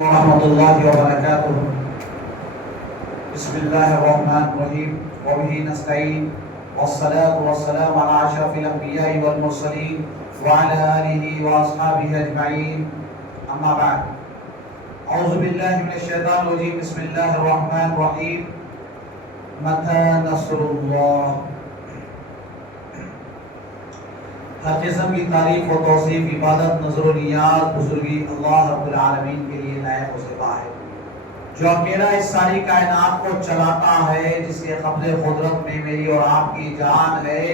ورحمۃ اللہ وبرکاتہ بسم اللہ الرحمن الرحیم وبہ نستعین والصلاة والسلام علی اشرف الانبیاء والمرسلین وعلی آلہ واصحابہ اجمعین اما بعد اعوذ باللہ من الشیطان الرجیم بسم اللہ الرحمن الرحیم متی نصر اللہ۔ ہر قسم کی تعریف و توصیف، عبادت، نظر و نیاز، بزرگی اللہ رب العالمین کے لیے لائق و زیبا ہے، جو اکیلا اس ساری کائنات کو چلاتا ہے، جس کے قبض قدرت میں میری اور آپ کی جان ہے۔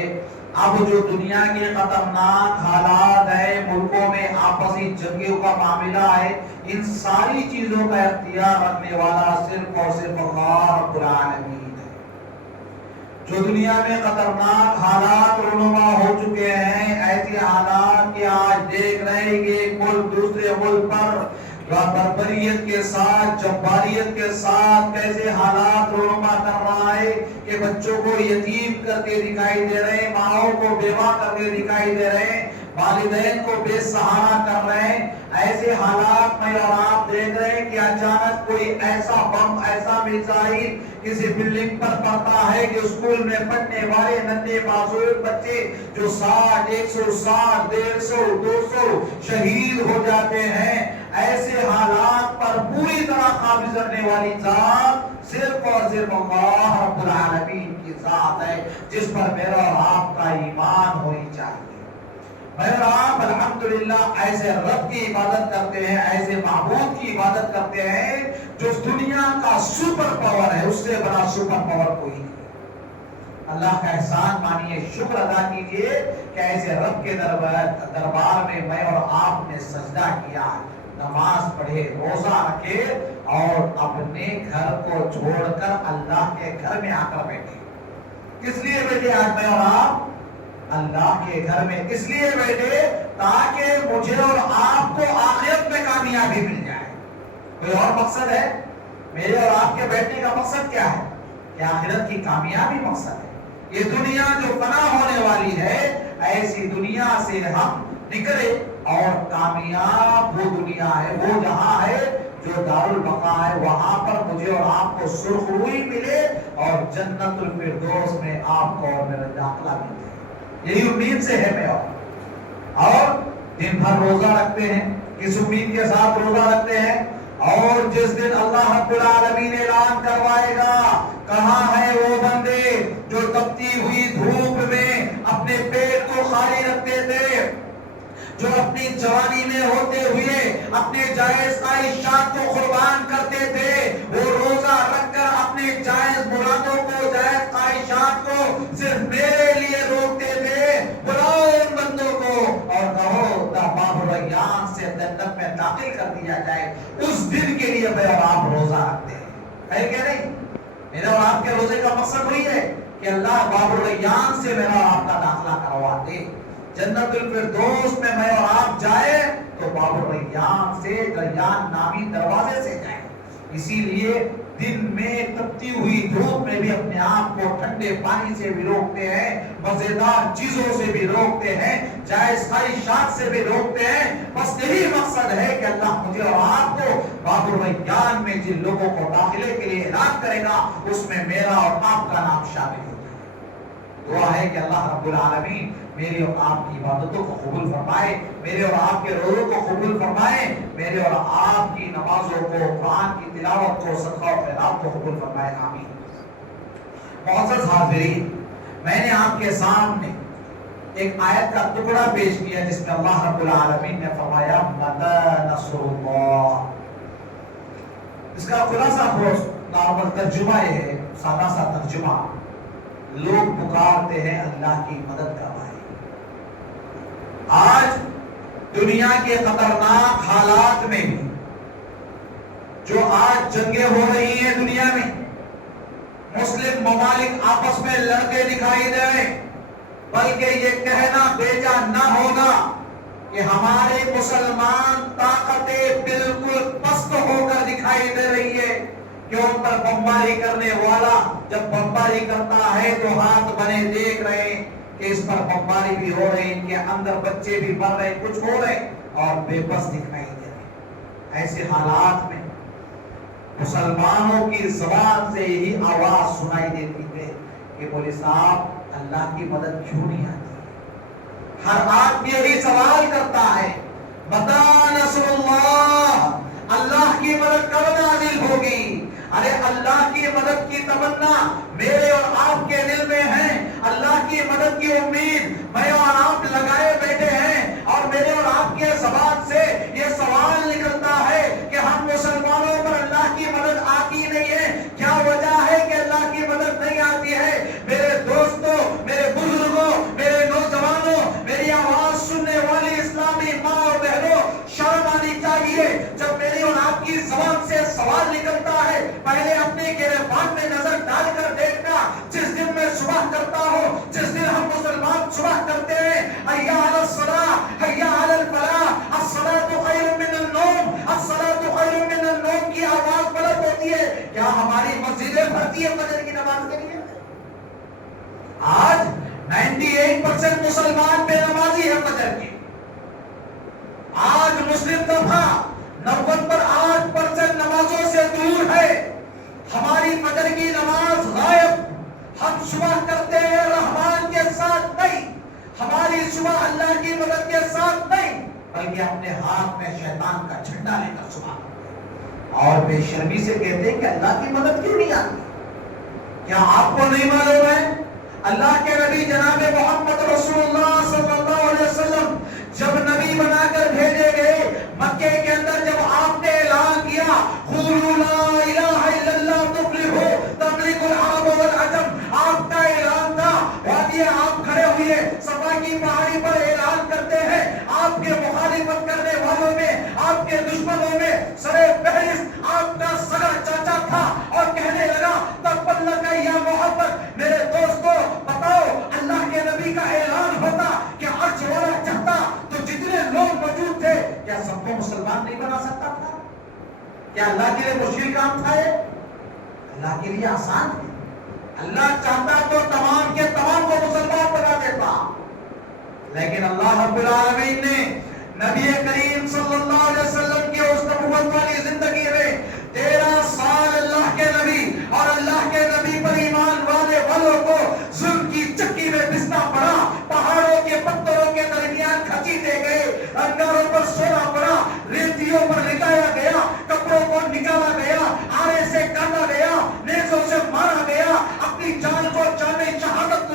اب جو دنیا کے خطرناک حالات ہیں، ملکوں میں آپسی جنگوں کا معاملہ ہے، ان ساری چیزوں کا اختیار رکھنے والا صرف اور صرف اللہ رب العالمین ہے۔ جو دنیا میں خطرناک حالات رونما ہو چکے ہیں، ایسے حالات کہ آج دیکھ رہے ہیں کہ ایک ملک دوسرے ملک پر بربریت کے ساتھ، جباریت کے ساتھ کیسے حالات رونما کر رہا ہے کہ بچوں کو یتیم کرتے دکھائی دے رہے ہیں، ماؤں کو بیوہ کرتے دکھائی دے رہے ہیں، والدین کو بے سہارا کر رہے ہیں۔ ایسے حالات میں اور آپ دیکھ رہے ہیں کہ اچانک کوئی ایسا بم، ایسا میزائل کسی بلڈنگ پر پڑتا ہے کہ اسکول میں پڑھنے والے ننھے معصوم بچے جو 60، 160، 150، 200 شہید ہو جاتے ہیں۔ ایسے حالات پر پوری طرح قابض رکھنے والی ذات صرف اور صرف اللہ رب العالمین کی ذات ہے، جس پر میرا اور آپ کا ایمان ہونی چاہیے۔ میں اور آپ الحمدللہ ایسے رب کی عبادت کرتے ہیں، ایسے معبود کی عبادت کرتے ہیں جو دنیا کا سپر پاور ہے، اس سے بڑا سپر پاور کوئی نہیں۔ اللہ کا احسان مانیے، شکر ادا کیجئے کہ ایسے رب کے دربار میں میں اور آپ نے سجدہ کیا، نماز پڑھے، روزہ رکھے اور اپنے گھر کو چھوڑ کر اللہ کے گھر میں آ کر بیٹھے۔ کس لیے بیٹھے آج میں اور آپ؟ اللہ کے گھر میں اس لیے بیٹھے تاکہ مجھے اور آپ کو آخرت میں کامیابی مل جائے۔ کوئی اور مقصد ہے؟ میرے اور آپ کے بیٹھنے کا مقصد کیا ہے؟ کہ آخرت کی کامیابی مقصد ہے۔ یہ دنیا جو فنا ہونے والی ہے، ایسی دنیا سے ہم نکلے اور کامیاب وہ دنیا ہے، وہ جہاں ہے جو دار البقا ہے، وہاں پر مجھے اور آپ کو سرخ روئی ملے اور جنت الفردوس میں آپ کو اور میرا داخلہ ملے۔ یہی امید سے ہے میں اور دن بھر روزہ رکھتے ہیں، کس امید کے ساتھ روزہ رکھتے ہیں؟ اور جس دن اللہ رب العالمین اعلان کروائے گا، کہاں ہے وہ بندے جو تپتی ہوئی دھوپ میں اپنے پیٹ کو خالی رکھتے تھے، جو اپنی جوانی میں ہوتے ہوئے اپنے جائز خواہشات کو قربان کرتے تھے، وہ روزہ رکھ کر اپنے جائز مرادوں کو، جائز خواہشات کو صرف میرے لیے روکتے تھے۔ بلاؤ ان بندوں کو اور کہو باب ریان سے جنت میں داخل کر دیا جائے۔ اس دن کے لیے میں اور آپ روزہ رکھتے ہیں، ہے کہ نہیں؟ میرے اور آپ کے روزے کا مقصد وہی ہے کہ اللہ باب ریان سے میرا اور آپ کا داخلہ کروا دے، جنت الفردوس میں میں اور آپ جائے تو باب الریان سے، ریان نامی دروازے سے جائیں۔ اسی لیے دن میں تپتی ہوئی دھوپ میں بھی اپنے آپ کو ٹھنڈے پانی سے بھی روکتے ہیں، مزیدار چیزوں سے بھی روکتے ہیں، جائز خواہشات سے بھی روکتے ہیں۔ بس یہی مقصد ہے کہ اللہ مجھے اور آپ کو باب الریان میں جن لوگوں کو داخلے کے لیے اعلان کرے گا، اس میں میرا اور آپ کا نام شامل ہو جائے۔ دعا ہے کہ اللہ رب العالمین میرے اور آپ کی عبادتوں کو قبول فرمائے، میرے اور آپ کے روزوں کو قبول فرمائے، میرے اور آپ کی نمازوں کو، قرآن کی تلاوت کو، صدقہ و خیرات کو قبول فرمائے، آمین۔ معزز حاضرین، میں نے آپ کے سامنے ایک آیت کا ٹکڑا پیش کیا جس میں اللہ رب العالمین نے فرمایا متی نصر اللہ۔ اس کا خلاصہ نارمل ترجمہ یہ ہے، سادہ سا ترجمہ، لوگ پکارتے ہیں اللہ کی مدد کا بھائی۔ آج دنیا کے خطرناک حالات میں بھی جو آج جنگیں ہو رہی ہیں دنیا میں، مسلم ممالک آپس میں لڑتے دکھائی دے رہے، بلکہ یہ کہنا بیجا نہ ہوگا کہ ہمارے مسلمان طاقتیں بالکل پست ہو کر دکھائی دے رہی ہے کہ ان پر بمباری کرنے والا جب بمباری کرتا ہے تو ہاتھ بنے دیکھ رہے ہیں کہ اس پر بمباری بھی ہو رہی، ان کے اندر بچے بھی مر رہے، کچھ ہو رہے اور بے بس دکھائی دے رہے۔ ایسے حالات میں مسلمانوں کی زبان سے یہی آواز سنائی دیتی ہے کہ مولوی صاحب اللہ کی مدد کیوں نہیں آتی؟ ہر آدمی یہی سوال کرتا ہے متی نصر اللہ، اللہ کی مدد کب نازل ہوگی؟ ارے اللہ کی مدد کی تمنا میرے اور آپ کے دل میں ہے، اللہ کی مدد کی امید میں اور آپ لگائے بیٹھے ہیں، اور میرے اور آپ کے زبان سے یہ سوال نکلتا ہے کہ ہم مسلمانوں پر اللہ کی مدد آتی نہیں ہے، کیا وجہ ہے کہ اللہ کی مدد نہیں آتی ہے؟ میرے دوستوں، میرے بزرگوں، میرے نوجوانوں، میری آواز سننے والی اسلامی ماں اور بہنوں، شرم آنی چاہیے جب میری اور آپ کی زبان سے سوال نکلتا ہے۔ پہلے اپنے گریبان میں نظر ڈال کر دیکھنا، جس دن میں صبح کرتا ہوں، جس دن ہم مسلمان صبح کرتے ہیں حی علی الصلاۃ، حی علی الفلاح، الصلاۃ خیر من النوم، الصلاۃ خیر من النوم کی آواز بلند ہوتی ہے، کیا ہماری مسجدیں بھرتی ہیں فجر کی نماز کے لیے؟ آج 98% مسلمان بے نمازی ہے فجر کی۔ آج مسلم دفعہ 90% نمازوں سے دور ہے، ہماری فجر کی نماز غائب۔ ہم صبح کرتے ہیں رحمان کے ساتھ نہیں، ہماری صبح اللہ کی مدد کے ساتھ نہیں، بلکہ اپنے ہاتھ میں شیطان کا جھنڈا لے کر صبح کرتے ہیں، اور بے شرمی سے کہتے ہیں کہ اللہ کی مدد کیوں نہیں آتی؟ کیا آپ کو نہیں معلوم ہے اللہ کے نبی جناب محمد رسول اللہ صلی اللہ علیہ وسلم جب نبی بنا کر بھیجے گئے، مکے کے اندر جب آپ نے اعلان کیا قولوا لا الہ الا اللہ تفلحوا تملک العرب والعجم، آپ کا اعلان تھا، وادی آپ کھڑے ہوئے صفا کی پہاڑی پر اعلان کرتے ہیں، آپ کے مخالفت کرنے والوں میں، آپ کے دشمنوں میں سر فہرست آپ کا سگا چاچا تھا، اور کہنے لگا تقبل لک یا محمد۔ میرے دوستو بتاؤ، اللہ کے نبی کا اعلان ہوتا کہ عرش والا چاہتا تو جتنے لوگ موجود تھے کیا سب کو مسلمان نہیں بنا سکتا تھا؟ کیا اللہ کے لیے مشکل کام تھا یہ؟ اللہ کے لیے آسان ہے، اللہ چاہتا تو تمام کے تمام کو مسلمان بنا دیتا، لیکن اللہ رب العالمین نے نبی کریم صلی اللہ علیہ وسلم کی اس نبوت والی زندگی میں 13 سال اللہ کے نبی اور اللہ کے نبی پر ایمان والے والوں کو ظلم کی چکی میں پسنا پڑا، پہاڑوں کے پتھروں کے درمیان کھچیٹے گئے، انگاروں پر سونا پڑا، ریتیوں پر لٹایا گیا، کپڑوں کو نکالا گیا، آرے سے کاٹا گیا، نیزوں سے مارا گیا، اپنی جان کو جان شہادت کو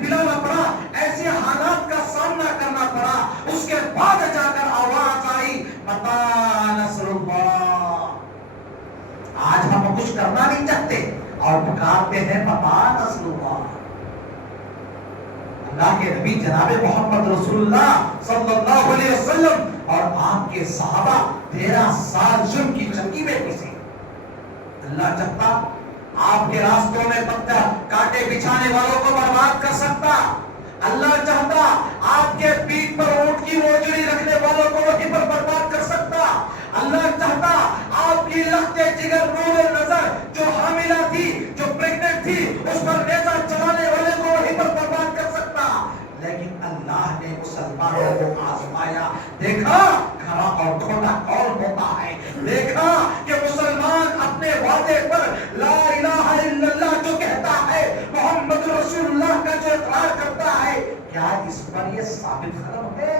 پلانا پڑا، ایسے حالات کا سامنا کرنا پڑا۔ اس کے بعد جا کر آواز آئی متی نصر اللہ۔ آج ہم کچھ کرنا نہیں چاہتے اور پکارتے ہیں متی نصر اللہ۔ اللہ کے نبی جناب محمد رسول اللہ صلی اللہ علیہ وسلم اور آپ کے صحابہ 13 سال ظلم کی چکی میں پھنسے۔ اللہ چاہتا آپ کے راستوں میں پتھر کانٹے بچھانے والوں کو برباد کر سکتا، اللہ چاہتا آپ کے پیٹھ پر اونٹ کی موجودی رکھنے والوں کو وہیں پر برباد کر سکتا، اللہ چاہتا آپ کی لخت جگر نور نظر جو حاملہ تھی، جو پریگننٹ تھی، اس پر نیزہ چلانے والے کو وہیں پر برباد کر سکتا، لیکن اللہ نے مسلمانوں کو آزمایا، دیکھا کھرا اور کھوٹا کون ہوتا ہے، دیکھا کہ مسلمان اپنے وعدے پر لا الہ الا اللہ جو کہتا ہے، محمد رسول اللہ کا جو اقرار کرتا ہے، کیا اس پر یہ ثابت قدم ہے؟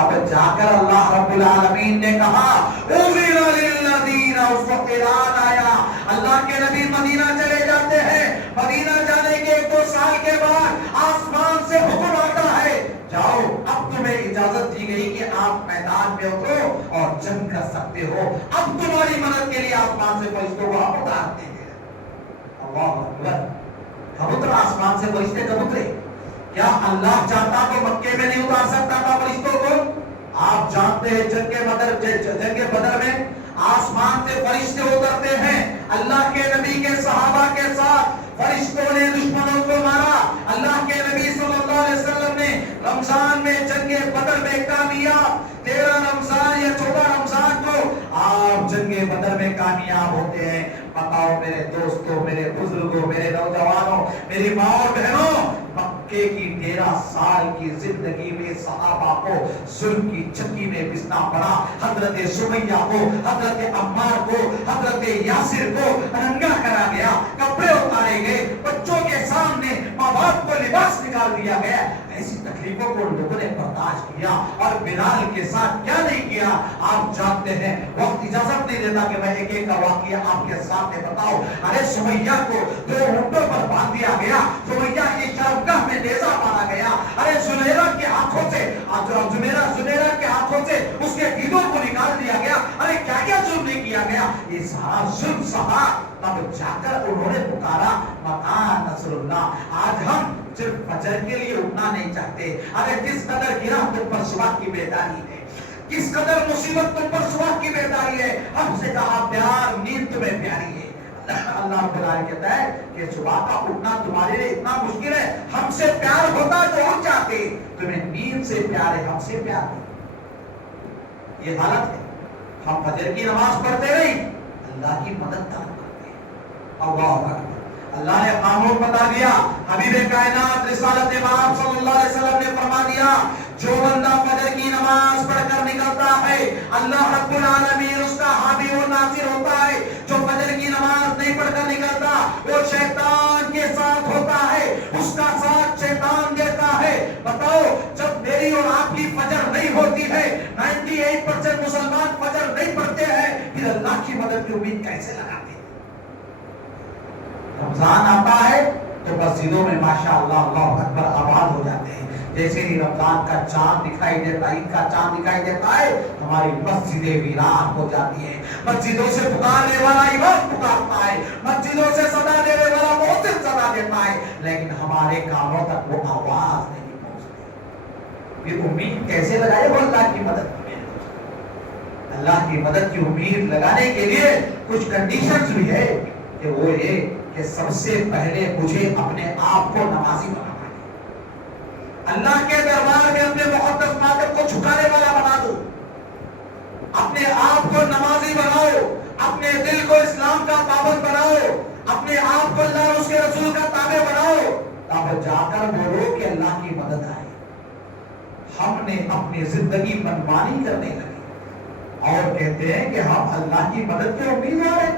اب جا کر اللہ رب العالمین نے کہا اذن للذین، اس وقت اعلان آیا، اللہ کے نبی مدینہ چلے جاتے ہیں، مدینہ جانے کے 2 سال کے بعد آسمان سے حکم آتا ہے جاؤ، اب تمہیں اجازت دی گئی کہ آپ میدان میں اترو اور جنگ کر سکتے ہو، اب تمہاری مدد کے لیے آسمان سے فرشتوں کو ہم اتارتے ہیں۔ اللہ اکبر، کب اترا آسمان سے فرشتے، کب اترے؟ کیا اللہ چاہتا تو مکے میں نہیں اتار سکتا تھا فرشتوں کو؟ آپ جانتے ہیں جنگ بدر میں آسمان سے فرشتے اترتے ہیں، اللہ کے نبی کے صحابہ کے ساتھ فرشتوں نے دشمنوں کو مارا، اللہ کے نبی صلی اللہ علیہ وسلم نے رمضان میں جنگ بدر میں کامیاب، 13 رمضان یا 14 رمضان کو آپ جنگ بدر میں کامیاب ہوتے ہیں۔ بتاؤ میرے دوستوں، میرے بزرگوں، میرے نوجوانوں، میری ماں اور بہنوں، مکے کی 13 سال کی زندگی میں صحابہ کو ظلم کی چکی میں بسنا پڑا. حضرت سمیہ کو، حضرت عمار کو، حضرت یاسر کو ننگا کرا گیا، کپڑے اتارے گئے، بچوں کے سامنے ماں باپ کو لباس نکال دیا گیا. ایسی تکلیفوں کو لوگوں نے برداشت کیا اور بلال کے ساتھ کیا نہیں کیا آپ جانتے ہیں. وقت اجازت نہیں دیتا کہ میں ایک ایک کا واقعہ آپ کے سامنے بتاؤں. ارے سمیہ کو 2 اونٹوں پر باندھ دیا گیا، سمیہ کی شرمگاہ میں نیزہ مارا گیا. ارے زنیرہ کے ہاتھوں سے زنیرہ کے ہاتھوں سے اس کے دیدوں کو نکال دیا گیا. ارے کیا کیا ظلم نہیں کیا گیا. یہ سارا ظلم سہا تب جا کر انہوں نے پکارا مکان نصر اللہ. آج ہم صرف فجر کے لیے اٹھنا نہیں چاہتے. ارے کس قدر گرا تم پر صبح کی بیداری ہے، کس قدر مصیبت تم پر صبح کی بیداری ہے. ہم سے کہا پیار نیند تمہیں پیاری ہے. اللہ رب العالمین کہتا ہے کہ صبح کا اٹھنا تمہارے لیے اتنا مشکل ہے، ہم سے پیار ہوتا تو ہم چاہتے. تمہیں نیند سے پیار ہے، ہم سے پیار ہے. یہ حالت ہے. ہم فجر کی نماز پڑھتے نہیں، اللہ کی مدد طلب کرتے ہیں. اللہ اکبر. اللہ نے قانون بتا دیا. حبیب کائنات رسالت امام صلی اللہ علیہ وسلم نے فرما دیا جو بندہ فجر کی نماز پڑھ کر نکلتا ہے اللہ رب العالمین اس کا حامی و ناصر ہوتا ہے. جو فجر کی نماز نہیں پڑھ کر نکلتا وہ شیطان کے ساتھ ہوتا ہے، اس کا ساتھ شیطان دیتا ہے. بتاؤ جب میری اور آپ کی فجر نہیں ہوتی ہے، 98% مسلمان فجر نہیں پڑھتے ہیں، پھر اللہ کی مدد کی امید کیسے لگاتے ہیں؟ رمضان آتا ہے تو مسجدوں میں ماشاءاللہ اللہ اکبر آباد ہو جاتے ہیں. جیسے ہی رمضان کا چاند دکھائی دیتا ہے، عید کا چاند دکھائی دیتا ہے، ہماری مسجدیں ویران ہو جاتی ہیں. مسجدوں سے پکارنے والا امام پکارتا ہے، مسجدوں سے صدا دینے والا مؤذن صدا دیتا ہے، لیکن ہمارے کانوں تک وہ آواز نہیں پہنچتی. پھر امید کیسے لگائے وہ اللہ کی مدد میں؟ اللہ کی مدد کی امید لگانے کے لیے کچھ کنڈیشنز بھی ہے کہ وہ یہ کہ سب سے پہلے مجھے اپنے آپ کو نمازی بنانا ہے. اللہ کے دربار میں اپنے مقدس ماتم کو جھکانے والا بنا دو. اپنے آپ کو نمازی بناؤ، اپنے دل کو اسلام کا پابند بناؤ، اپنے آپ کو اللہ اور اس کے رسول کا تابع بناؤ، تب جا کر بولو کہ اللہ کی مدد آئے. ہم نے اپنی زندگی منمانی کرنے لگی اور کہتے ہیں کہ ہم اللہ کی مدد کے امیدوار ہیں.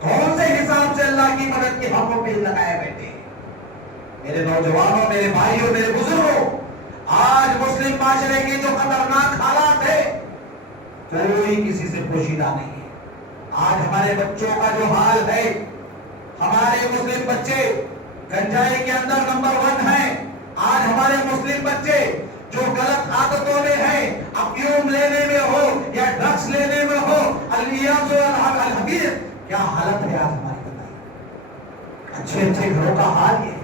کون سے حساب سے اللہ کی مدد کی ہم امید لگائے بیٹھے ہیں؟ میرے نوجوانوں، میرے بھائیوں، میرے بزرگوں، آج مسلم معاشرے کی جو خطرناک حالات ہے کوئی کسی سے پوشیدہ نہیں ہے. آج ہمارے بچوں کا جو حال ہے، ہمارے مسلم بچے گنجائی کے اندر نمبر 1 ہیں. آج ہمارے مسلم بچے جو غلط عادتوں میں ہیں، افیون لینے میں ہو یا ڈرگس لینے میں ہو، الیاس الحبیب، کیا حالت ہے آج ہماری بتائیے. اچھے گھروں کا حال یہ ہے،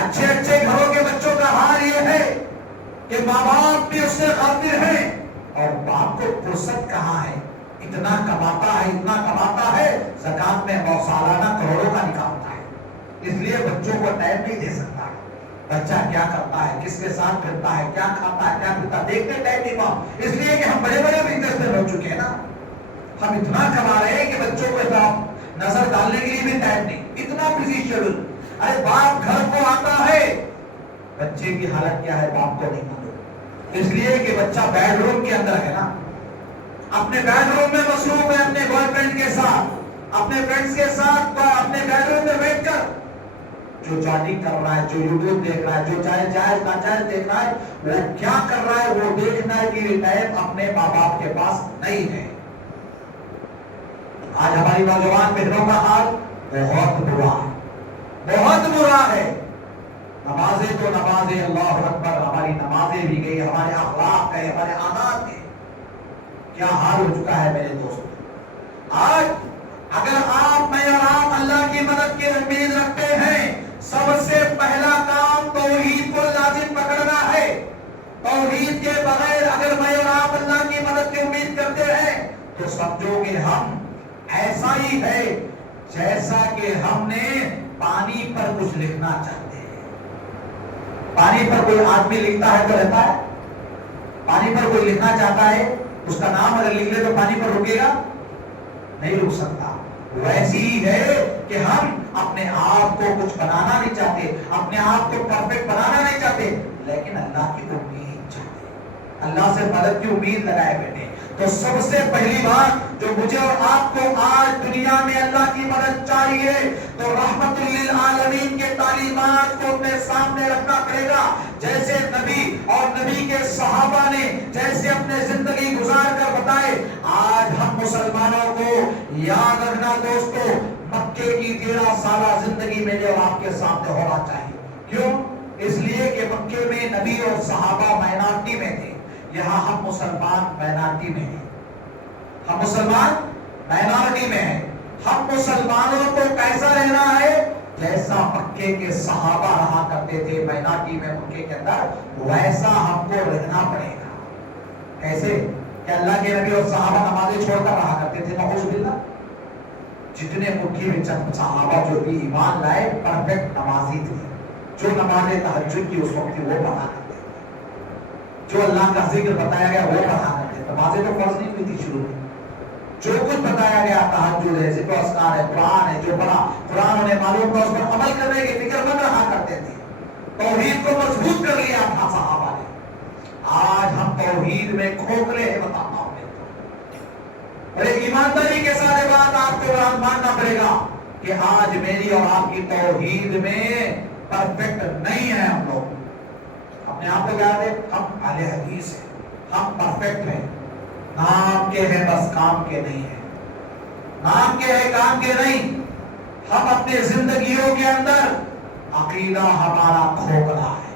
اچھے گھروں کے بچوں کا حال یہ ہے کہ ماں باپ بھی اس سے غافل ہیں اور باپ کو فرصت کہاں ہے. اتنا کماتا ہے زکات میں سالانہ کروڑوں کا نکالتا ہے، اس لیے بچوں کو ٹائم نہیں دے سکتا. بچہ کیا کرتا ہے، کس کے ساتھ پھرتا ہے، کیا کھاتا ہے، کیا پیتا ہے، دیکھنے ٹائم نہیں پاؤ. اس لیے کہ ہم بڑے بزنس میں ہو چکے ہیں نا. ہم اتنا کما رہے ہیں کہ بچوں کو نظر ڈالنے کے لیے بھی ٹائم نہیں. اتنا بزی شیڈول. ارے باپ گھر کو آتا ہے، بچے کی حالت کیا ہے باپ کو نہیں معلوم. اس لیے کہ بچہ بیڈ روم کے اندر ہے نا، اپنے بیڈ روم میں مصروف ہے، اپنے بوائے فرینڈ کے ساتھ، اپنے فرینڈز کے ساتھ اپنے بیڈ روم میں بیٹھ کر جو چیٹنگ کر رہا ہے، جو یوٹیوب دیکھ رہا ہے، جو جائز ناجائز دیکھ رہا ہے، وہ کیا کر رہا ہے وہ دیکھنا کی ٹائم اپنے ماں باپ کے پاس نہیں ہے. آج ہماری نوجوان بہنوں کا حال بہت برا ہے، بہت برا ہے. نمازیں تو نمازیں، اللہ اکبر، ہماری نمازیں بھی گئی، ہمارے اخلاق گئے، ہمارے عادات گئے. کیا حال ہو چکا ہے میرے دوست. آج اگر آپ میں اور آپ اللہ کی مدد کی امید رکھتے ہیں، سب سے پہلا کام توحید کو لازم پکڑنا ہے. توحید کے بغیر اگر میں اور آپ اللہ کی مدد کی امید کرتے ہیں تو سمجھو کہ ہم ایسا ہی ہے جیسا کہ ہم نے پانی پر کچھ لکھنا چاہتے ہیں. پانی پر کوئی آدمی لکھتا ہے تو رہتا ہے. پانی پر کوئی لکھنا چاہتا ہے، اس کا نام اگر لکھ لے تو پانی پر رکے گا؟ نہیں رک سکتا. ویسی ہی ہے کہ ہم اپنے آپ کو کچھ بنانا نہیں چاہتے، اپنے آپ کو پرفیکٹ بنانا نہیں چاہتے، لیکن اللہ کی امید چاہتے، اللہ سے مدد کی امید لگائے بیٹھے۔ تو سب سے پہلی بات جو مجھے اور آپ کو آج دنیا میں اللہ کی مدد چاہیے تو رحمت للعالمین کے تعلیمات کو اپنے سامنے رکھنا پڑے گا۔ جیسے نبی اور نبی کے صحابہ نے جیسے اپنے زندگی گزار کر بتائے، آج ہم مسلمانوں کو یاد رکھنا دوستو، مکے کی 13 سالہ زندگی میرے اور آپ کے سامنے ہونا چاہیے۔ کیوں؟ اس لیے کہ مکے میں نبی اور صحابہ مائنارٹی میں تھے، یہاں ہم مسلمان مائنارٹی میں ہیں، ہم مسلمان مائنارٹی میں ہیں۔ ہم مسلمانوں کو کیسا رہنا ہے؟ جیسا مکے کے صحابہ رہا کرتے تھے مائنارٹی میں مکے کے اندر، ویسا ہم کو رہنا پڑے گا۔ کیسے؟ کہ اللہ کے نبی اور صحابہ نمازیں چھوڑ کر رہا کرتے تھے، نعوذ باللہ۔ جتنے مٹھی میں چند صحابہ جو بھی ایمان لائے پرفیکٹ نمازی تھے، جو نماز تہجد کی اس وقت وہ پڑھا کرتے تھے، جو اللہ کا ذکر بتایا گیا وہ پڑھا کرتے تھے۔ نمازیں تو فرض نہیں ہوئی تھی شروع میں، جو کچھ بتایا گیا تہجد ہے، ذکر و اذکار ہے، قرآن ہے، جو پڑھا قرآن انہیں معلوم تھا، اس پر عمل کرنے کی فکر مند رہا کرتے تھے، توحید کو مضبوط کر لیا تھا صحابہ نے۔ آج ہم توحید میں کھوکھلے ہیں، بتاتا ہوں بڑے ایمانداری کے ساتھ یہ بات آپ کو ماننا پڑے گا کہ آج میری اور آپ کی توحید میں پرفیکٹ نہیں ہے۔ ہم لوگ اپنے آپ کو کہا دے ہم اہل حدیث ہیں، ہم پرفیکٹ ہیں، نام کے ہیں بس کام کے نہیں ہیں، نام کے ہیں کام کے نہیں۔ ہم اپنے زندگیوں کے اندر عقیدہ ہمارا کھوکھلا ہے۔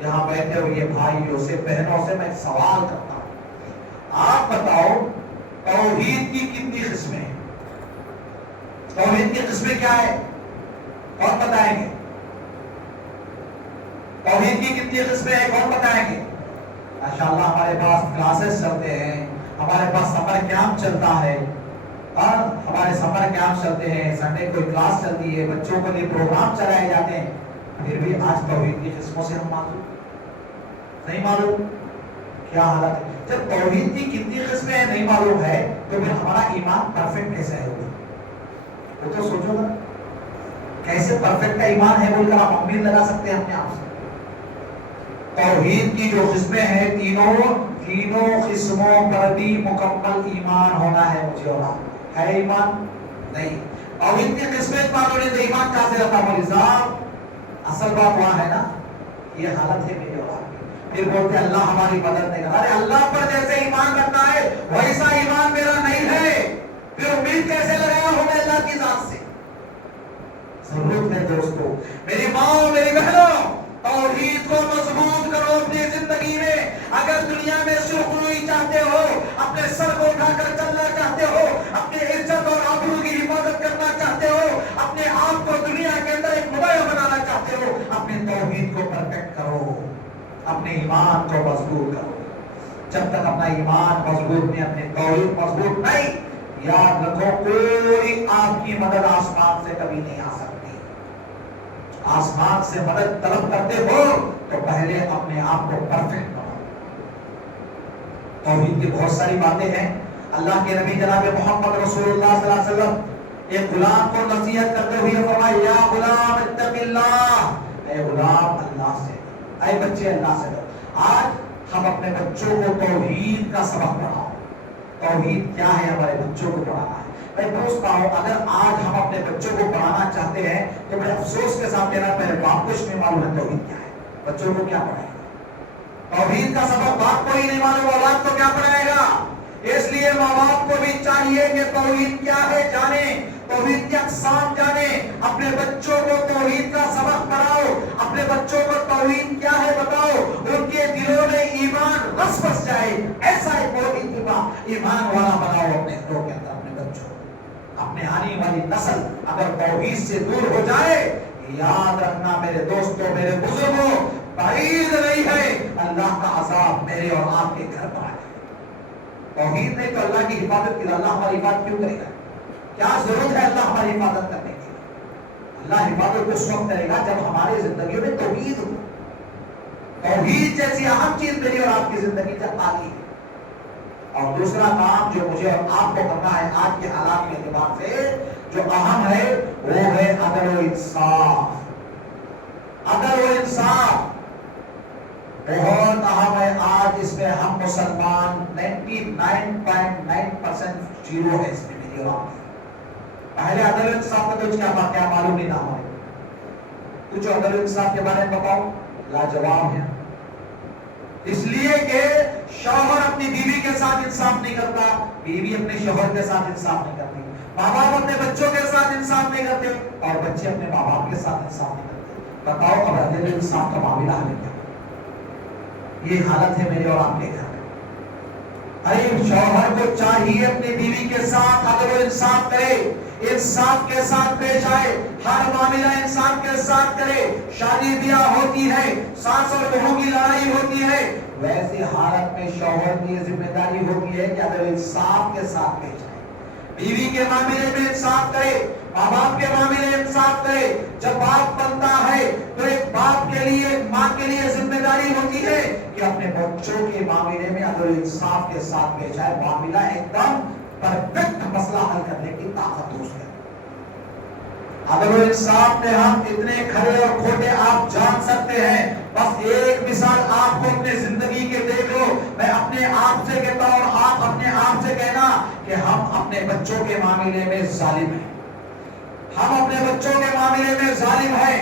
یہاں بیٹھے ہوئے بھائیوں سے بہنوں سے میں ایک سوال کرتا ہوں، آپ بتاؤ توحید کی کتنی قسمیں ہیں؟ توحید کی قسمیں کیا ہے؟ کون بتائیں گے؟ توحید کی کتنی قسمیں ہیں کون بتائیں گے؟ ماشاءاللہ ہمارے پاس کلاسز چلتے ہیں، ہمارے پاس سمر کیمپ چلتا ہے، اور ہمارے سمر کیمپ چلتے ہیں، سنڈے کوئی کلاس چلتی ہے، بچوں کے لیے پروگرام چلائے جاتے ہیں، پھر بھی آج توحید کی قسموں سے ہم معلوم نہیں معلوم کیا حالت ہے۔ جب توحید کی کتنی قسمیں ہیں نہیں معلوم ہے تو پھر ہمارا ایمان پرفیکٹ کیسے ہے؟ وہ تو سوچو نا، کیسے پرفیکٹ کا ایمان ہے بول کر آپ امید لگا سکتے ہیں اپنے آپ سے؟ توحید کی جو قسمیں ہیں تینوں قسموں پر بھی مکمل ایمان ہونا ہے مجھے اور آپ۔ ہے ایمان؟ نہیں۔ توحید کی قسمیں معلوم نہیں تو ایمان کہاں سے رہتا؟ مولی صاحب اصل بات وہاں ہے نا، یہ حالت ہے میری اور آپ کی۔ پھر بولتے اللہ ہماری مدد نہیں کرتا۔ ارے اللہ پر جیسے ایمان رکھنا ہے ویسا ایمان میرا نہیں ہے، پھر امید کیسے لگایا ہوں میں اللہ کی ذات سے؟ ضرورت ہے دوستو، میری ماں میری بہنوں، توحید کو مضبوط کرو اپنی زندگی میں۔ اگر دنیا میں سرخروئی چاہتے ہو، اپنے سر کو اٹھا کر چلنا چاہتے ہو، اپنی عزت اور آبرو کی حفاظت کرنا چاہتے ہو، اپنے آپ کو دنیا کے اندر ایک نمایاں بنانا چاہتے ہو، اپنے توحید کو پرفیکٹ کرو، اپنے ایمان کو مضبوط کرو۔ جب تک اپنا ایمان مضبوط نہیں، اپنے توحید مضبوط نہیں، یاد رکھو کوئی آپ کی مدد آسمان سے کبھی نہیں آ سکتی۔ آسمان سے مدد طلب کرتے ہو تو پہلے اپنے آپ کو پرفیکٹ بناؤ۔ توحید کی بہت ساری باتیں ہیں۔ اللہ کے نبی جناب محمد رسول اللہ صلی اللہ علیہ وسلم ایک غلام کو نصیحت کرتے ہوئے فرمایا، یا غلام اتق اللہ، اے غلام اللہ سے، اے بچے اللہ سے ڈرو۔ آج ہم اپنے بچوں کو توحید کا سبق پڑھاؤ۔ توحید کیا ہے ہمارے بچوں کو پڑھانا ہے۔ میں پوچھتا ہوں اگر آج ہم اپنے بچوں کو پڑھانا چاہتے ہیں تو بڑے افسوس کے ساتھ کہنا میرے باپ کو نہیں معلوم ہے توحید کیا ہے، بچوں کو کیا پڑھائے گا؟ توحید کا سبق باپ کو ہی نہیں معلوم، اولاد کو کیا پڑھائے گا؟ اس لیے ماں باپ کو بھی چاہیے کہ توحید کیا ہے جانے، توحید کی اقسام جانے، اپنے بچوں کو توحید کا سبق پڑھاؤ، اپنے بچوں کو توحید کیا ہے بتاؤ، ان کے دلوں میں ایمان رس بس جائے، ایسا ایک توحید کا ایمان والا بناؤ اپنے گھروں کے اندر۔ اپنے بچوں اپنے آنے والی نسل اگر توحید سے دور ہو جائے، یاد رکھنا میرے دوستوں میرے بزرگوں، بعید نہیں ہے اللہ کا عذاب میرے اور آپ کے گھر پر آئے۔ توحید نہیں تو اللہ کی حفاظت کی، اللہ ہماری حفاظت کیوں کرے گا؟ کیا ضرورت ہے اللہ ہماری حفاظت کرنے کی؟ اللہ حفاظت اس وقت کرے گا جب ہماری زندگیوں میں توحید ہو۔ توحید جیسی اہم چیز میری اور آپ کی زندگی جب آ گئی، اور دوسرا کام جو مجھے اور آپ کو کرنا ہے آج کے حالات کے اعتبار سے جو اہم ہے وہ ہے عدل و انصاف. عدل و انصاف بہت اہم ہے. آج اس میں ہم مسلمان 99.9% زیرو ہے اس میں میری اور آپ کی. پہلے عدل و انصاف کا تو کیا معلوم نہیں نہ ہو. کچھ عدل و انصاف کے بارے میں بتاؤ. لاجواب ہے. اس لیے کہ شوہر اپنی بیوی کے ساتھ انصاف نہیں کرتا, بیوی اپنے شوہر کے ساتھ انصاف نہیں کرتی, ماں باپ اپنے بچوں کے ساتھ انصاف نہیں کرتے اور بچے اپنے ماں باپ کے ساتھ انصاف نہیں کرتے. بتاؤ اب عدل و انصاف کا معاملہ ہے کیا؟ یہ حالت ہے میرے اور آپ کے گھر میں. ارے شوہر کو چاہیے اپنی بیوی کے ساتھ عدل و انصاف کرے, انصاف کے ساتھ پیش آئے, ہر معاملہ انصاف کے ساتھ کرے. شادی بیاہ ہوتی ہے, ساس اور بہو کی لڑائی ہوتی ہے, ویسے حالت میں شوہر کی ذمہ داری ہوتی ہے کہ عدل انصاف کے ساتھ پیش آئے, بیوی کے معاملے میں انصاف کرے, ماں باپ کے معاملے میں انصاف کرے. جب باپ بنتا ہے تو ایک باپ کے لیے, ماں کے لیے ذمہ داری ہوتی ہے کہ اپنے بچوں کے معاملے میں عدل انصاف کے ساتھ پیش آئے. معاملہ ایک دم پرفیکٹ مسئلہ حل کرنے کی طاقت ہو سکے. عدل و انصاف میں ہم اتنے کھڑے اور کھوٹے آپ جان سکتے ہیں. بس ایک مثال آپ کو اپنے زندگی کے دیکھ لو. میں اپنے آپ سے کہتا ہوں اور آپ اپنے آپ سے کہنا کہ ہم اپنے بچوں کے معاملے میں ظالم ہیں. ہم اپنے بچوں کے معاملے میں ظالم ہیں.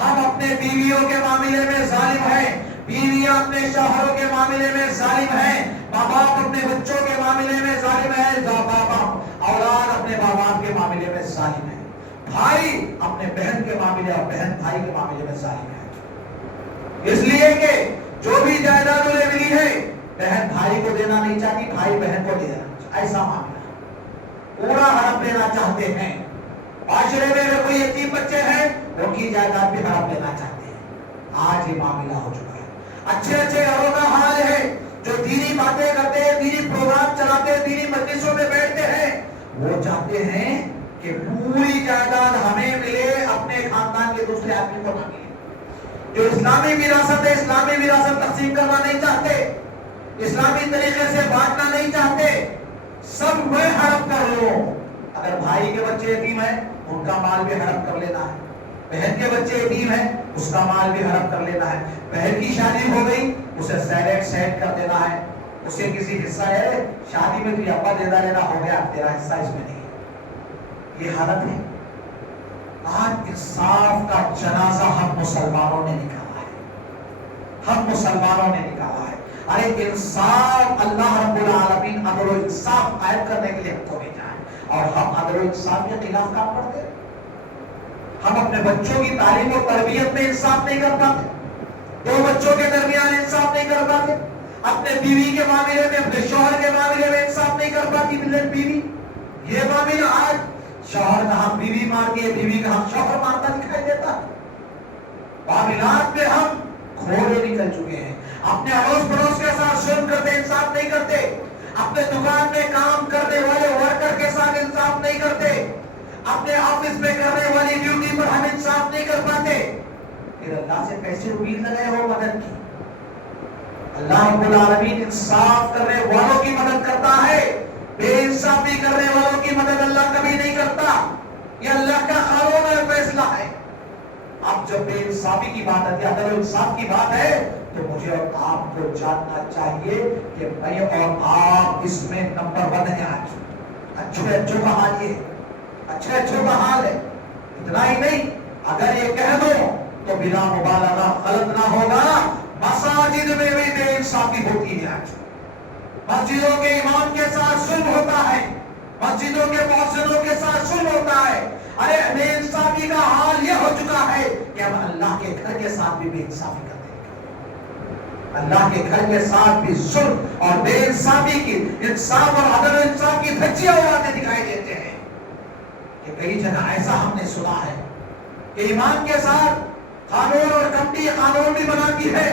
ہم اپنے بیویوں کے معاملے میں ظالم ہیں. بیویاں اپنے شوہروں کے معاملے میں ظالم ہیں. ماں باپ اپنے بچوں کے معاملے میں ظالم ہیں. اولاد اپنے ماں باپ کے معاملے میں ظالم ہیں. بھائی اپنے بہن کے معاملے اور بہن بھائی کے معاملے میں ظالم ہے. اس لیے کہ جو بھی جائیداد انہیں ملی ہے بہن بھائی کو دینا نہیں چاہتی, بھائی بہن کو دینا نہیں چاہتی. ایسا معاملہ پورا ہڑپ لینا چاہتے ہیں. معاشرے میں اگر کوئی یتیم بچے ہیں ان کی جائیداد بھی ہڑپ لینا چاہتے ہیں. آج یہ معاملہ ہو چکا ہے. اچھے اچھے گھروں کا حال ہے جو دینی باتیں کرتے ہیں, دینی پروگرام چلاتے ہیں, دینی مجلسوں میں بیٹھتے ہیں, وہ چاہتے ہیں کہ پوری جائیداد ہمیں ملے, اپنے خاندان کے دوسرے آدمی کو نہ ملے. جو اسلامی وراثت ہے اسلامی وراثت تقسیم کرنا نہیں چاہتے, اسلامی طریقے سے بانٹنا نہیں چاہتے. سب میں ہڑپ کر لو. اگر بھائی کے بچے یتیم ہیں ان کا مال بھی ہڑپ کر لینا ہے. بہن کے بچے یتیم ہیں اس کا مال بھی ہڑپ کر لینا ہے. بہن کی شادی ہو گئی اسے سیٹ کر دینا ہے. اسے کسی حصہ ہے شادی میں تو ابا دے دینا, ہو گیا تیرا حصہ اس میں نہیں. یہ حالت ہے. آج انصاف کا جنازہ ہم مسلمانوں نے نکالا ہے. ہم مسلمانوں نے نکالا ہے. ارے انصاف, اللہ رب العالمین عدل و انصاف قائم کرنے کے لیے ہم کو بھیجا ہے اور ہم عدل و انصاف کے خلاف کام کرتے ہیں. ہم اپنے بچوں کی تعلیم و تربیت میں انصاف نہیں کر پاتے, دو بچوں کے درمیان انصاف نہیں کر پاتے, اپنے بیوی کے معاملے میں, اپنے شوہر کے معاملے میں انصاف نہیں کر پاتی ملت بیوی. یہ معاملہ آج شوہر کا حق بیوی مارتی ہے, بیوی کا حق شوہر مارتا دکھائی دیتا ہے. معاملات میں ہم کھوڑے نکل چکے ہیں. اپنے اڑوس پڑوس کے ساتھ ظلم کرتے, انصاف نہیں کرتے. اپنے دکان میں کام کرنے والے ورکر کے ساتھ انصاف نہیں کرتے. اپنے آفس میں کرنے والی ڈیوٹی پر ہم انصاف نہیں کر پاتے. پھر اللہ سے کیسے امید لگائے ہو مدد کی؟ اللہ رب العالمین انصاف کرنے والوں کی مدد کرتا ہے, بے انصافی کرنے والوں کی مدد اللہ کبھی نہیں کرتا. یہ اللہ کا قانون اور فیصلہ ہے. اب جب بے انصافی کی بات آتی ہے, عدل و انصاف کی بات ہے, تو مجھے اور آپ کو جاننا چاہیے کہ میں اور آپ اس میں نمبر 1 ہیں. آج اچھوں کا حال یہ ہے, اچھوں کا حال ہے. اتنا ہی نہیں, اگر یہ کہہ دو تو بلا مبالغہ غلط نہ ہوگا, مساجد میں بھی بے انصافی ہوتی ہے. آج مسجدوں کے امام کے ساتھ ظلم ہوتا ہے, مسجدوں کے مؤذنوں کے ساتھ ظلم ہوتا ہے. ارے بے انصافی کا حال یہ ہو چکا ہے کہ ہم اللہ کے گھر کے ساتھ بھی بے انصافی کرتے ہیں. اللہ کے گھر کے ساتھ بھی ظلم اور بے انصافی کی, انصاف اور عدل و انصاف کی دھجیاں اڑاتے دکھائی دیتے ہیں. کہ کئی جگہ ایسا ہم نے سنا ہے کہ امام کے ساتھ قانون اور کمیٹی قانون بھی بناتی ہے,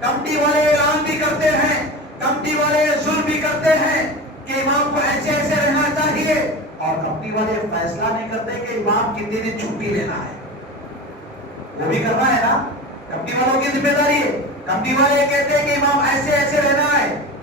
کمیٹی والے اعلان بھی کرتے ہیں, کمیٹی والے ظلم بھی کرتے ہیں کہ امام کو ایسے ایسے رہنا چاہیے, اور کمیٹی والے فیصلہ نہیں کرتے کہ امام کتنے دن چھٹی لینا ہے. وہ بھی کرنا ہے نا, کمیٹی والوں کی ذمہ داری ہے. کمیٹی والے کہتے ہیں کہ امام ایسے ایسے رہنا ہے,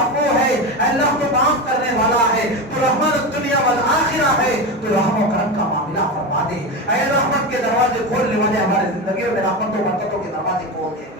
عفو ہے، اے اللہ تو معاف کرنے والا ہے، تو رحمت دنیا والآخرہ ہے، تو رحم و کرم کا معاملہ فرما دے، اے رحمت کے دروازے کھولنے والے ہمارے زندگیوں میں رحمت و برکتوں کے دروازے کھول دے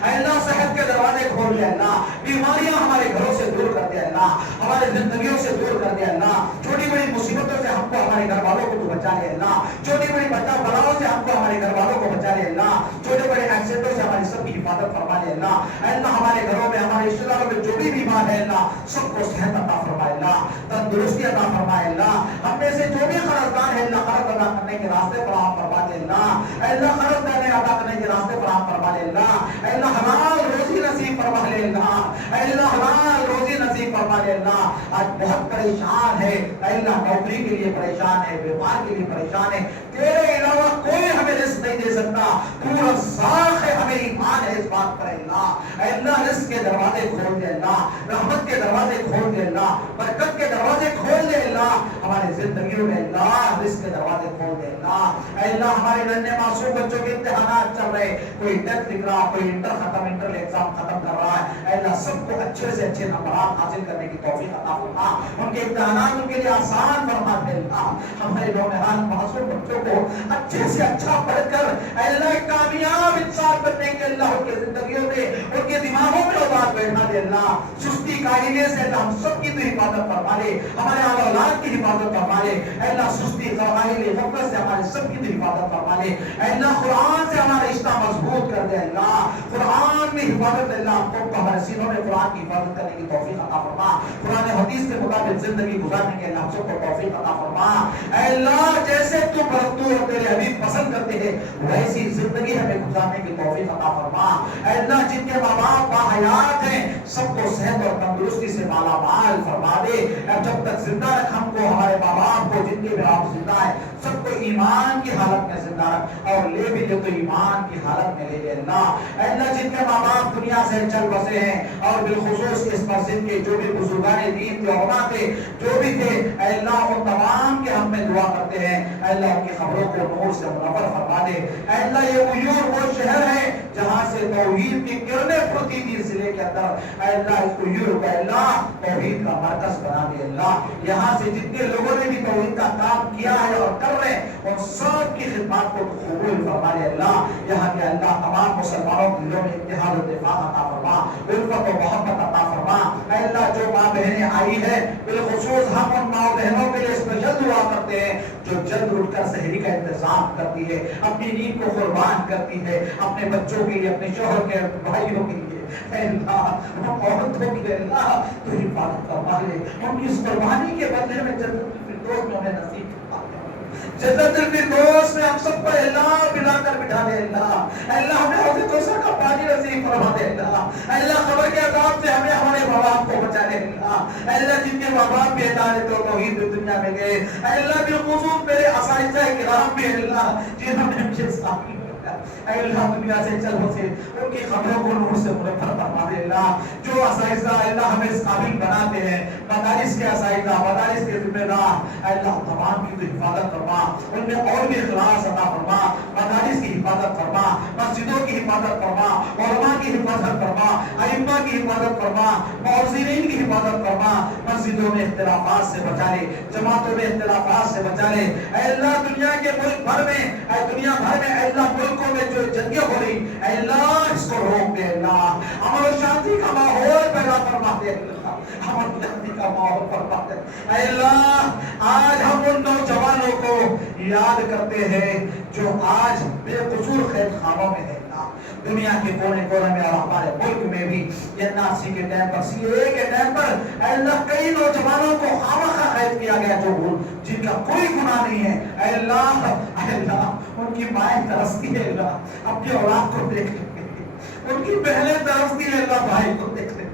اے اللہ، صحت کے دروازے کھول دے اللہ، بیماریاں ہمارے گھروں سے دور کر دے اللہ، ہمارے زندگیوں سے دور کر دے اللہ، چھوٹی بڑی مصیبتوں سے ہم کو ہمارے گھر والوں کو تو بچا لے اللہ، چھوٹی بڑی بچہ بلاؤں سے ہم کو ہمارے گھر والوں کو بچا لے اللہ، چھوٹے بڑے ایکسیڈنٹوں سے ہماری سب کی حفاظت فرما لے اللہ، اے اللہ ہمارے گھروں میں ہمارے رشتہ داروں میں جو بھی بیمار ہے اللہ سب کو صحت عطا فرمائے اللہ، تندرستی عطا فرمائے اللہ، ہم میں سے جو بھی قرضدار ہے اللہ قرض ادا کرنے کے راستے فراہم فرما دے اللہ، اے اللہ قرض دینے ادا کرنے کے راستے فراہم فرما دے اللہ، اے اللہ حلال روزی نصیب فرما لے اللہ، اے اللہ حلال روزی نصیب فرما لے اللہ، آج بہت پریشان ہے اے اللہ، نوکری کے لیے پریشان ہے، بیمار کے لیے پریشان ہے، تیرے علاوہ کوئی ہمیں رزق نہیں دے سکتا، تو رزاق ہے، ہمیں ایمان ہے اس بات پر اللہ، اے اللہ رزق کے دروازے کھول دے اللہ، رحمت کے دروازے کھول دے اللہ، برکت کے دروازے کھول دے اللہ، ہماری زندگیوں میں اللہ رزق کے دروازے کھول دے اللہ، اے اللہ ہمارے ننھے معصوم بچوں کے امتحانات چل رہے، کوئی ٹیسٹ لکھ رہا، کوئی انٹر ختم، انٹر ایگزام ختم کر رہا ہے، اے اللہ سب کو اچھے سے اچھے نمبرات حاصل کرنے کی توفیق عطا فرما، ان کے امتحانات ان کے لیے آسان فرما دے اللہ، ہمارے نوجوان معصوم بچوں کو اچھے سے اچھا پڑھ کر اے اللہ کامیاب انسان بننے کے اللہ ان کے زندگیوں میں ان کے دماغوں میں اولاد بیٹھا دے اللہ، سستی کاہلی سے اللہ ہم سب کی تو حفاظت فرما لے، ہمارے اولاد کی حفاظت فرما لے، اے اللہ سستی کاہلی غفلت سے ہمارے سب کی تو حفاظت فرما لے، اے اللہ قرآن سے ہمارا رشتہ مضبوط کر دے اللہ، قرآن میں حفاظت اللہ ہم کو ہمارے سینوں میں قرآن کی حفاظت کرنے کی توفیق عطا فرما، قرآن حدیث کے مطابق زندگی گزارنے کے اللہ ہم سب کو توفیق عطا فرما، اے اللہ جیسے تو اور تیرے حبیب پسند کرتے ہیں ویسی زندگی ہمیں گزارنے کی توفیق عطا فرما، اے اللہ جن کے ماں باپ باحیات ہیں سب کو صحت اور تندرستی سے مالا مال فرما دے، جب تک زندہ رکھ ہم کو ہمارے ماں باپ کو جن کے بھی آپ زندہ ہے سب کو ایمان کی حالت میں زندہ رکھ، اور لے بھی لے تو ایمان کی حالت میں لے لے اللہ، اے اللہ جن کے ماں باپ دنیا سے چل بسے ہیں اور بالخصوص اس مسجد کے جو بھی بزرگان دین کے علماء تھے جو بھی تھے اے اللہ ان تمام کے ہم میں دعا کرتے ہیں، اے اللہ ان کی خبروں کو نور سے منور فرما دے، اے اللہ یہ عیور وہ شہر ہے جہاں سے توحید کی کرنیں پھوٹی تھی ضلع کے اندر، اے اللہ اس عیور کو اے اللہ توحید کا مرکز بنا دے اللہ، یہاں سے جتنے لوگوں نے بھی توحید کا کام کیا ہے اور کر رہے ہیں ان سب کی خدمات کو قبول فرما دے اللہ، یہاں کے اللہ تمام مسلمانوں کے دلوں میں اتحاد و اتفاق عطا فرما، الفت و محبت عطا فرما، اے اللہ جو ماں بہنیں آئی ہے بالخصوص ہم ان ماں بہنوں کے لیے اسپیشل دعا کرتے ہیں جو جلد اٹھ کر سحری کا انتظام کرتی ہے، اپنی نیند کو قربان کرتی ہے، اپنے بچوں کے لیے، اپنے شوہر کے بھائیوں کے لیے، اے اللہ ہم عورتوں کے لیے اللہ تو حفاظت فرما لے، ان کی اس قربانی کے بدلے میں جنت الفردوس میں ہمیں نصیب فرما دے، جنت الفردوس میں ہم سب کو اللہ بلا کر بٹھا دے اللہ، اللہ ہمیں حوض کوثر کا پانی نصیب فرما دے اللہ، اللہ قبر کے عذاب سے ہمیں ہمارے ماں باپ کو بچا لے اللہ، اللہ جن کے ماں باپ بھی ہدایت تو توحید دنیا میں گئے، اللہ بالخصوص میرے اساتذہ کرام بھی اللہ جنہوں نے مجھے ساتھی اے اللہ دنیا سے چل بسے ان کی خبروں کو نور سے منور فرما دے اللہ، جو اساتذہ اللہ ہمیں اس قابل بناتے ہیں مدارس کے اساتذہ مدارس کے ذمہ دار اے اللہ تمام کی تو حفاظت فرما، ان میں اور بھی اخلاص عطا فرما، مدارس کی حفاظت فرما، مسجدوں کی حفاظت فرما، علماء کی حفاظت فرما، ائمہ کی حفاظت فرما، مؤذنین کی حفاظت فرما، مسجدوں میں اختلافات سے بچا لے، جماعتوں میں اختلافات سے بچا لے، اے اللہ دنیا کے ملک بھر میں اے دنیا بھر میں اے اللہ ملکوں میں جو جنگیں ہو رہی اے اللہ اس کو روک دے اللہ، امن و شانتی کا ماحول پیدا فرما دے اللہ، امن و شانتی کا ماحول فرما دے اے اللہ، آج ہم ان نوجوانوں کو یاد کرتے ہیں جو آج بے قصور قید خانوں میں ہے دنیا کے کونے کونے میں اور ہمارے ملک میں بھی NRC کے ٹائم پر CAA کے ٹائم پر اے اللہ کئی نوجوانوں کو خامخواہ قید کیا گیا جو جن کا کوئی گناہ نہیں ہے اے اللہ ان کی مائیں ترستی ہے اللہ اپنی اولاد کو دیکھ لیں، ان کی بہنیں ترستی ہے اللہ بھائی کو دیکھ لیں،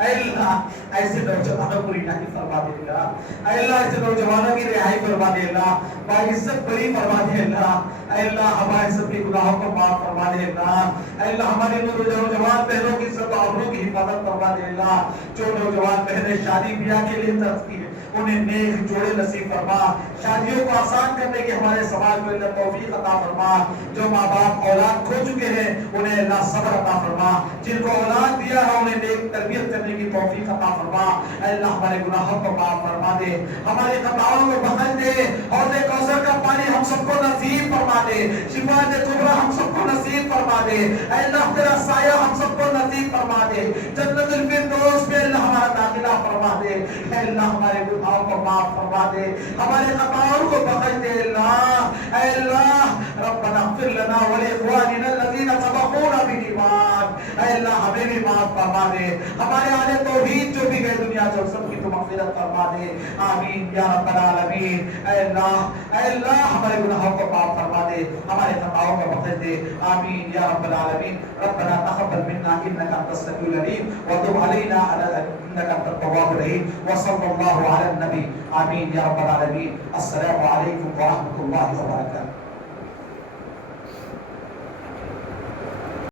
اے اللہ ایسے نوجوانوں کو رہائی فرما دے اللہ، اے اللہ ایسے نوجوانوں کی رہائی فرما دے اللہ، باعزت بری فرما دے اللہ، اے اللہ ہمارے سب کے گناہوں کو معاف فرما دے اللہ، اے اللہ ہمارے نوجوان بہنوں کی سب آبروں کی حفاظت فرما دے اللہ، جو نوجوان بہنیں شادی بیاہ کے لیے ترستی ہے انہیں نیک جوڑے نصیب فرما، شادیوں کو آسان کرنے کی ہمارے سماج کو اللہ توفیق عطا فرما، جو ماں باپ اولاد کھو چکے ہیں انہیں اللہ صبر عطا فرما، جن کو اولاد دیا ہے انہیں نیک تربیت کرنے کی توفیق عطا فرما، اے اللہ ہمارے گناہوں کو معاف فرما دے، ہماری خطاؤں کو بخش دے، حوض کوثر کا پانی ہم سب کو نصیب فرما دے، شفاعت کبریٰ ہم سب کو نصیب فرما دے، اے اللہ تیرا سایہ ہم سب کو نصیب فرما دے، جنت الفردوس میں اللہ ہمارا داخلہ فرما دے، اے اللہ ہمارے گناہوں کو معاف فرما دے، ہمارے خطاؤں کو بخش دے اللہ، اے اللہ ربنا اغفر لنا ولاخواننا الذین سبقونا بالایمان، اے اللہ ہمیں بھی معاف فرما دے، ہمارے اہل توحید جو بھی گئے دنیا سے سب کی تو مغفرت فرما دے، آمین یا رب العالمین، اے اللہ ہمارے گناہوں کو معاف فرما دے، ہمارے خطاؤں کو بخش دے، آمین یا رب العالمین، ربنا تقبل منا انك انت السميع العليم وتب علينا انك انت التواب الرحيم وصلى الله على النبي، آمين يا رب العالمين، السلام عليكم ورحمة الله وبركاته.